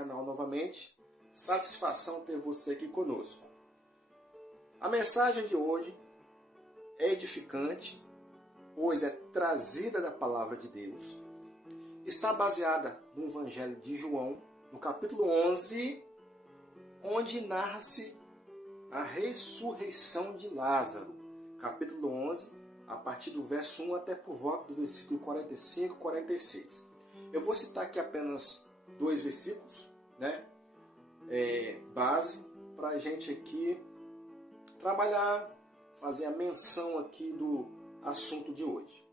canal novamente. Satisfação ter você aqui conosco. A mensagem de hoje é edificante, pois é trazida da palavra de Deus. Está baseada no Evangelho de João, no capítulo 11, onde narra-se a ressurreição de Lázaro. Capítulo 11, a partir do verso 1 até por volta do versículo 45 e 46. Eu vou citar aqui apenas 2 versículos, base, para a gente aqui trabalhar, fazer a menção aqui do assunto de hoje.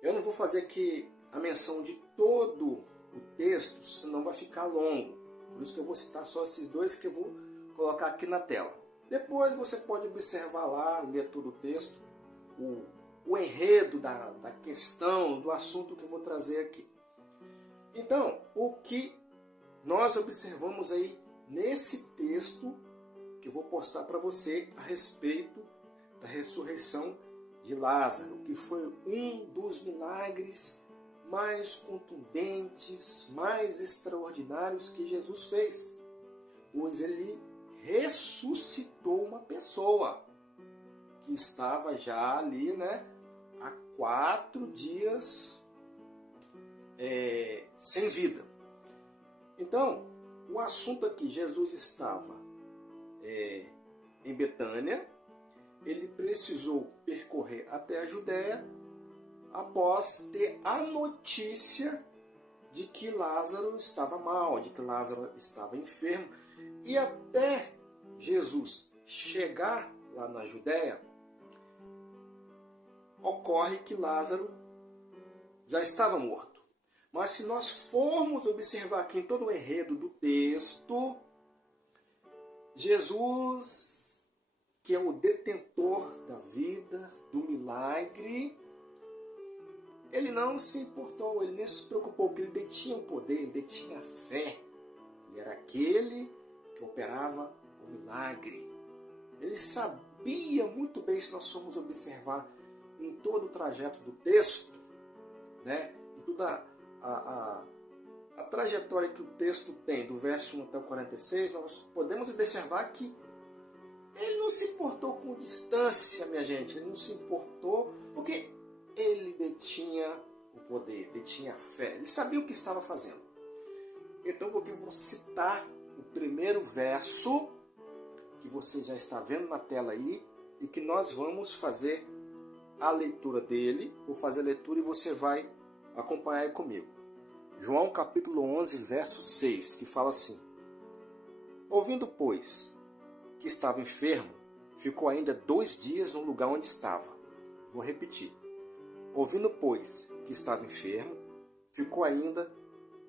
Eu não vou fazer aqui a menção de todo o texto, senão vai ficar longo. Por isso que eu vou citar só esses 2 que eu vou colocar aqui na tela. Depois você pode observar lá, ler todo o texto, o enredo da questão, do assunto que eu vou trazer aqui. Então, o que nós observamos aí nesse texto que eu vou postar para você a respeito da ressurreição de Lázaro, que foi um dos milagres mais contundentes, mais extraordinários que Jesus fez, pois ele ressuscitou uma pessoa que estava já ali, há 4 dias sem vida. Então, o assunto aqui, Jesus estava em Betânia, ele precisou percorrer até a Judéia após ter a notícia de que Lázaro estava mal, de que Lázaro estava enfermo. E até Jesus chegar lá na Judéia, ocorre que Lázaro já estava morto. Mas se nós formos observar aqui em todo o enredo do texto, Jesus, que é o detentor da vida, do milagre, ele não se importou, ele nem se preocupou, porque ele detinha o poder, ele detinha a fé. Ele era aquele que operava o milagre. Ele sabia muito bem, se nós formos observar em todo o trajeto do texto, em toda a trajetória que o texto tem, do verso 1 até o 46, nós podemos observar que ele não se importou com distância, minha gente. Ele não se importou porque ele detinha o poder, detinha a fé. Ele sabia o que estava fazendo. Então eu vou citar o primeiro verso que você já está vendo na tela aí e que nós vamos fazer a leitura dele. Vou fazer a leitura e você vai acompanhar aí comigo. João capítulo 11, verso 6, que fala assim: ouvindo, pois, que estava enfermo, ficou ainda 2 dias no lugar onde estava. Vou repetir. Ouvindo, pois, que estava enfermo, ficou ainda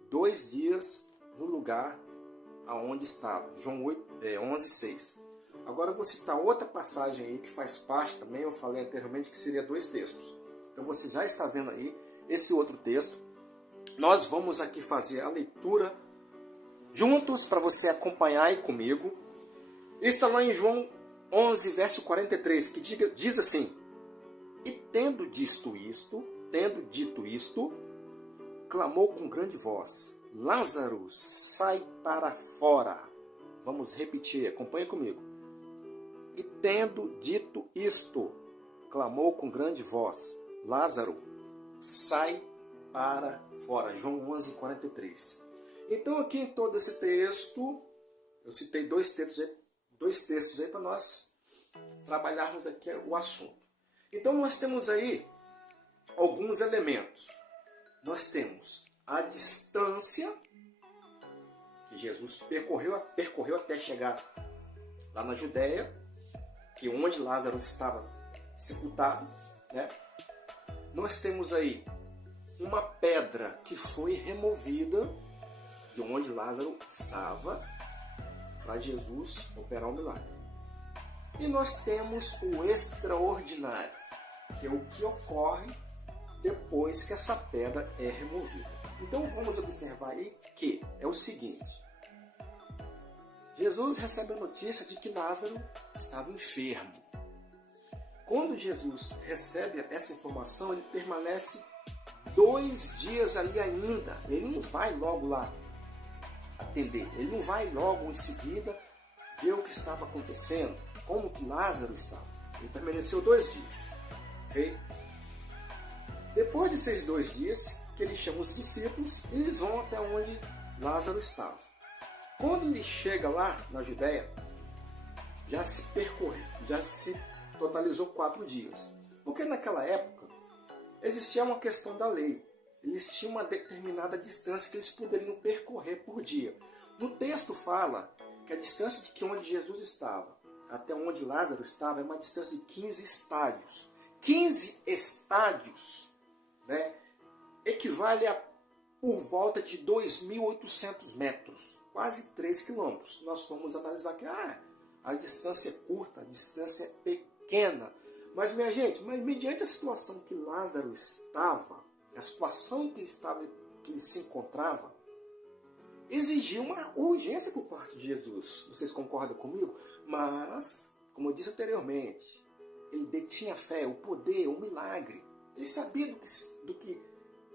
2 dias no lugar aonde estava. João 11, 6. Agora eu vou citar outra passagem aí que faz parte também, eu falei anteriormente que seria 2 textos. Então você já está vendo aí esse outro texto. Nós vamos aqui fazer a leitura juntos para você acompanhar aí comigo. Está lá em João 11, verso 43, que diz assim: e tendo dito isto, clamou com grande voz: Lázaro, sai para fora. Vamos repetir, acompanha comigo. E tendo dito isto, clamou com grande voz: Lázaro, sai para fora. João 11, 43. Então aqui em todo esse texto, eu citei 2 textos aí para nós trabalharmos aqui o assunto. Então nós temos aí alguns elementos. Nós temos a distância que Jesus percorreu até chegar lá na Judéia, que é onde Lázaro estava sepultado, Nós temos aí uma pedra que foi removida de onde Lázaro estava para Jesus operar o milagre. E nós temos o extraordinário, que é o que ocorre depois que essa pedra é removida. Então vamos observar aí que é o seguinte: Jesus recebe a notícia de que Lázaro estava enfermo. Quando Jesus recebe essa informação, ele permanece 2 dias ali ainda. Ele não vai logo lá atender. Ele não vai logo em seguida ver o que estava acontecendo, como que Lázaro estava. Ele permaneceu 2 dias. Okay? Depois desses 2 dias, que ele chama os discípulos, eles vão até onde Lázaro estava. Quando ele chega lá na Judéia, já se totalizou 4 dias. Porque naquela época existia uma questão da lei. Eles tinham uma determinada distância que eles poderiam percorrer por dia. No texto fala que a distância de que onde Jesus estava até onde Lázaro estava é uma distância de 15 estádios. 15 estádios, né, equivale a por volta de 2.800 metros, quase 3 quilômetros. Nós fomos analisar que a distância é curta, a distância é pequena. Mas, minha gente, mediante a situação que Lázaro estava, a situação que ele se encontrava, exigia uma urgência por parte de Jesus. Vocês concordam comigo? Mas, como eu disse anteriormente, ele detinha a fé, o poder, o milagre. Ele sabia do que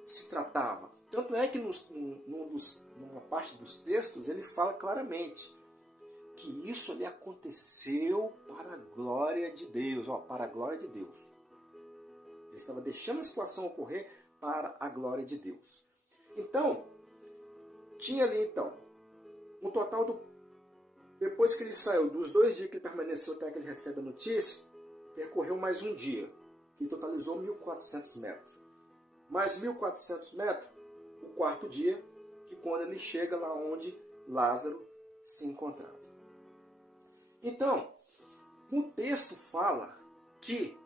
se tratava. Tanto é que numa parte dos textos ele fala claramente que isso ali aconteceu para a glória de Deus. Para a glória de Deus. Ele estava deixando a situação ocorrer para a glória de Deus. Então, tinha ali um total depois que ele saiu, dos 2 dias que ele permaneceu até que ele recebe a notícia, percorreu mais um dia, que totalizou 1.400 metros. Mais 1.400 metros, o 4º dia, que quando ele chega lá onde Lázaro se encontrava. Então, o texto fala que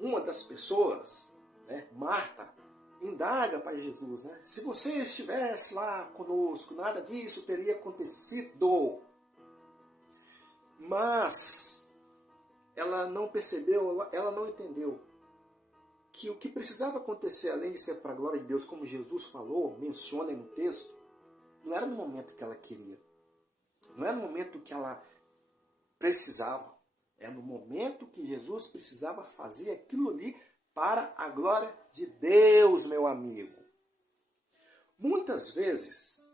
uma das pessoas, né, Marta, indaga para Jesus, né, se você estivesse lá conosco, nada disso teria acontecido. Mas ela não percebeu, ela não entendeu que o que precisava acontecer, além de ser para a glória de Deus, como Jesus falou, menciona no texto, não era no momento que ela queria. Não era no momento que ela precisava. É no momento que Jesus precisava fazer aquilo ali para a glória de Deus, meu amigo. Muitas vezes,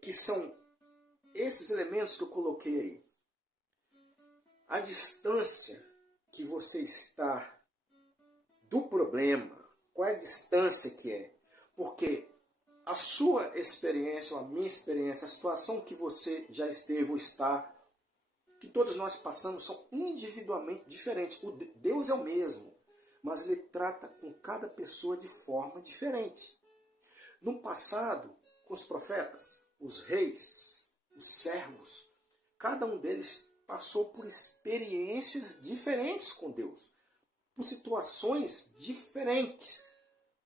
que são esses elementos que eu coloquei aí. A distância que você está do problema, qual é a distância que é? Porque a sua experiência, ou a minha experiência, a situação que você já esteve ou está, que todos nós passamos, são individualmente diferentes. Deus é o mesmo, mas Ele trata com cada pessoa de forma diferente. No passado, com os profetas, os reis, os servos, cada um deles passou por experiências diferentes com Deus, por situações diferentes,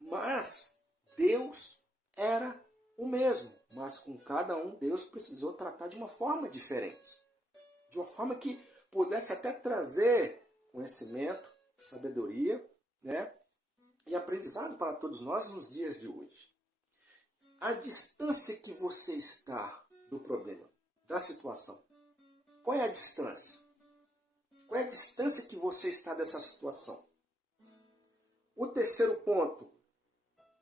mas Deus era o mesmo, mas com cada um Deus precisou tratar de uma forma diferente, de uma forma que pudesse até trazer conhecimento, sabedoria, né, e aprendizado para todos nós nos dias de hoje. A distância que você está do problema, da situação, qual é a distância? Qual é a distância que você está dessa situação? O terceiro ponto,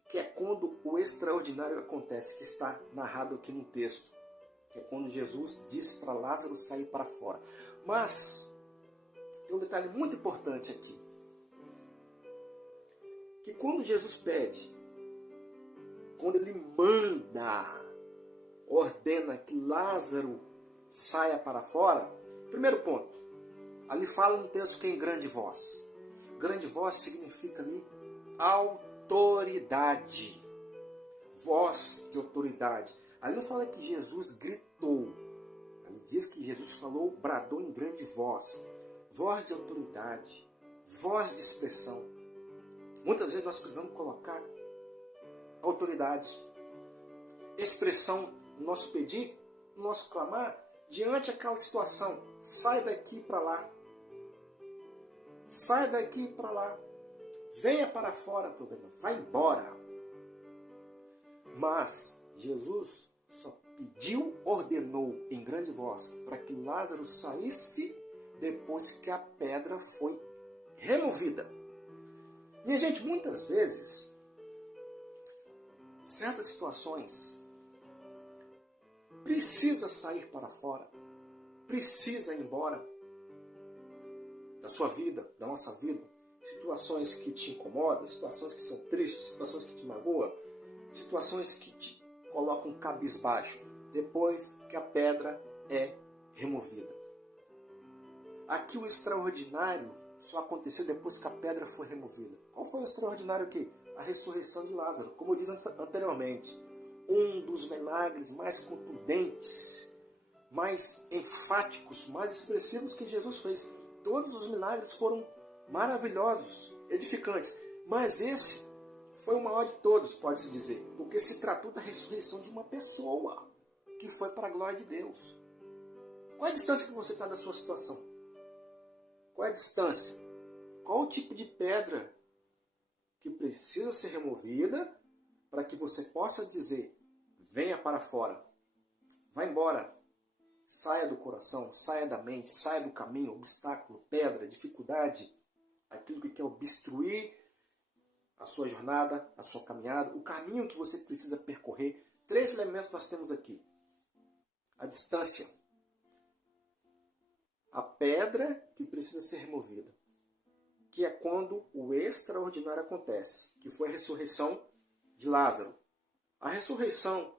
que é quando o extraordinário acontece, que está narrado aqui no texto, que é quando Jesus disse para Lázaro sair para fora. Mas tem um detalhe muito importante aqui, que quando Jesus pede, quando ele ordena que Lázaro saia para fora, primeiro ponto, ali fala no texto que é em grande voz. Grande voz significa ali autoridade. Voz de autoridade. Ali não fala que Jesus gritou. Ali diz que Jesus falou, bradou em grande voz. Voz de autoridade. Voz de expressão. Muitas vezes nós precisamos colocar autoridade, expressão no nosso pedir, no nosso clamar, diante daquela situação. Sai daqui para lá. Sai daqui para lá. Venha para fora, problema. Vai embora. Mas Jesus só pediu, ordenou em grande voz para que Lázaro saísse depois que a pedra foi removida. Minha gente, muitas vezes, certas situações precisa sair para fora, precisa ir embora da sua vida, da nossa vida. Situações que te incomodam, situações que são tristes, situações que te magoam, situações que te colocam cabisbaixo, depois que a pedra é removida. Aqui o extraordinário só aconteceu depois que a pedra foi removida. Qual foi o extraordinário aqui? A ressurreição de Lázaro. Como eu disse anteriormente, um dos milagres mais contundentes, mais enfáticos, mais expressivos que Jesus fez. Todos os milagres foram maravilhosos, edificantes, mas esse foi o maior de todos, pode-se dizer, porque se tratou da ressurreição de uma pessoa que foi para a glória de Deus. Qual é a distância que você está da sua situação? Qual é a distância? Qual o tipo de pedra que precisa ser removida para que você possa dizer, venha para fora, vá embora, saia do coração, saia da mente, saia do caminho, obstáculo, pedra, dificuldade, aquilo que quer obstruir a sua jornada, a sua caminhada, o caminho que você precisa percorrer. 3 elementos nós temos aqui. A distância, a pedra que precisa ser removida, que é quando o extraordinário acontece, que foi a ressurreição de Lázaro. A ressurreição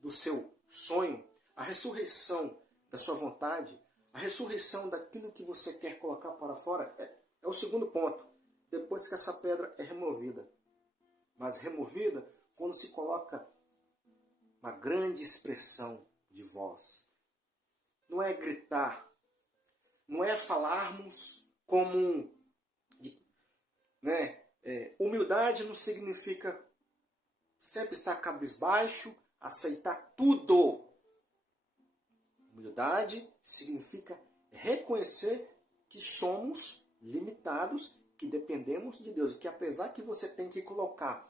do seu sonho, a ressurreição da sua vontade, a ressurreição daquilo que você quer colocar para fora, é o segundo ponto, depois que essa pedra é removida. Mas removida quando se coloca uma grande expressão de voz. Não é gritar, não é falarmos como... humildade não significa sempre estar cabisbaixo, aceitar tudo. Humildade significa reconhecer que somos limitados, que dependemos de Deus. Que apesar que você tem que colocar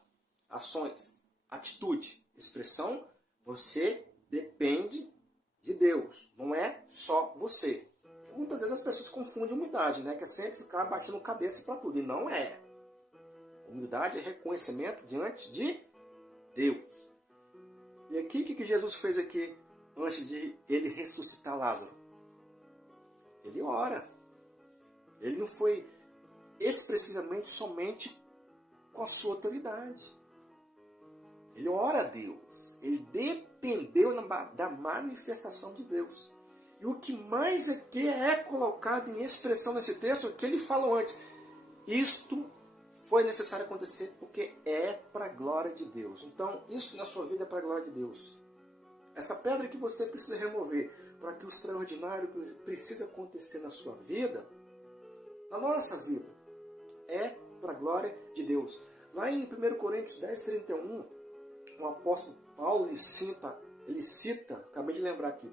ações, atitude, expressão, você depende de Deus. Não é só você. Muitas vezes as pessoas confundem humildade, que é sempre ficar batendo cabeça para tudo. E não é. Humildade é reconhecimento diante de Deus. E aqui, o que Jesus fez aqui antes de ele ressuscitar Lázaro? Ele ora. Ele não foi expressivamente somente com a sua autoridade. Ele ora a Deus. Ele dependeu da manifestação de Deus. E o que mais aqui é colocado em expressão nesse texto é que ele falou antes. Isto foi necessário acontecer porque é para a glória de Deus. Então, isso na sua vida é para a glória de Deus. Essa pedra que você precisa remover para que o extraordinário que precisa acontecer na sua vida, na nossa vida, é para a glória de Deus. Lá em 1 Coríntios 10, 31, o apóstolo Paulo ele cita, acabei de lembrar aqui,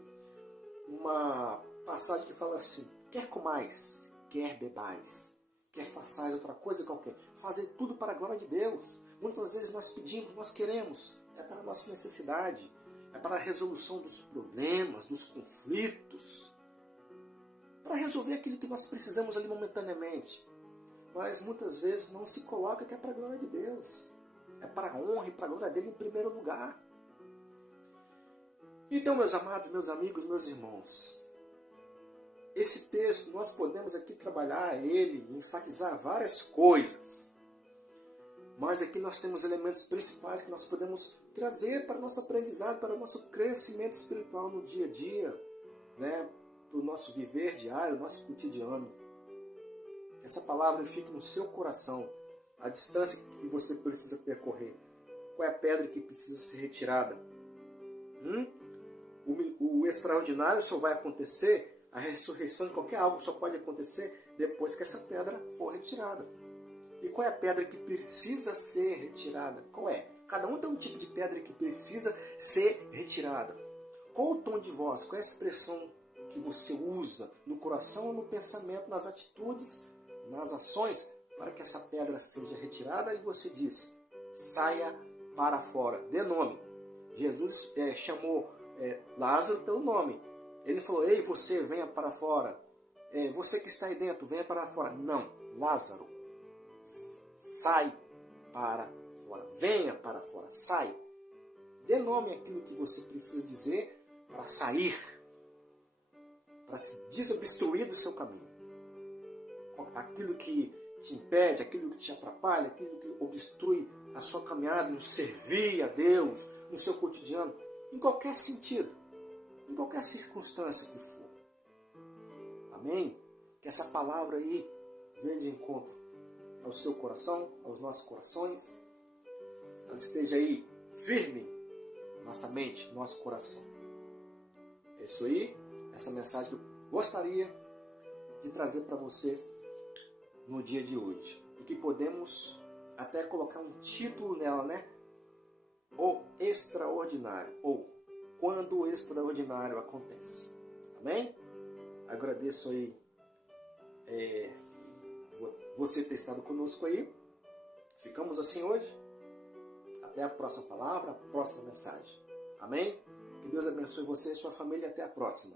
uma passagem que fala assim: quer comais, quer bebais, quer façais outra coisa qualquer, fazer tudo para a glória de Deus. Muitas vezes nós pedimos, nós queremos, é para a nossa necessidade, é para a resolução dos problemas, dos conflitos, para resolver aquilo que nós precisamos ali momentaneamente. Mas muitas vezes não se coloca que é para a glória de Deus, é para a honra e para a glória dele em primeiro lugar. Então, meus amados, meus amigos, meus irmãos, esse texto nós podemos aqui trabalhar ele, enfatizar várias coisas. Mas aqui nós temos elementos principais que nós podemos trazer para o nosso aprendizado, para o nosso crescimento espiritual no dia a dia, para o nosso viver diário, nosso cotidiano. Que essa palavra fique no seu coração, a distância que você precisa percorrer. Qual é a pedra que precisa ser retirada? O extraordinário só vai acontecer, a ressurreição de qualquer algo só pode acontecer depois que essa pedra for retirada. E qual é a pedra que precisa ser retirada? Qual é? Cada um tem um tipo de pedra que precisa ser retirada. Qual o tom de voz? Qual é a expressão que você usa no coração, no pensamento, nas atitudes, nas ações, para que essa pedra seja retirada? E você diz, saia para fora. Dê nome. Jesus chamou Lázaro pelo nome. Ele falou, ei, você, venha para fora. Você que está aí dentro, venha para fora. Não, Lázaro, sai para fora. Venha para fora, sai. Dê nome àquilo que você precisa dizer para sair, para se desobstruir do seu caminho. Aquilo que te impede, aquilo que te atrapalha, aquilo que obstrui a sua caminhada no servir a Deus, no seu cotidiano, em qualquer sentido, em qualquer circunstância que for. Amém? Que essa palavra aí venha de encontro ao seu coração, aos nossos corações. Ela esteja aí firme, nossa mente, nosso coração. É isso aí, essa mensagem que eu gostaria de trazer para você no dia de hoje. E que podemos até colocar um título nela, né? O extraordinário, ou quando o extraordinário acontece. Amém? Agradeço aí você ter estado conosco aí. Ficamos assim hoje. Até a próxima palavra, a próxima mensagem. Amém? Que Deus abençoe você e sua família. Até a próxima.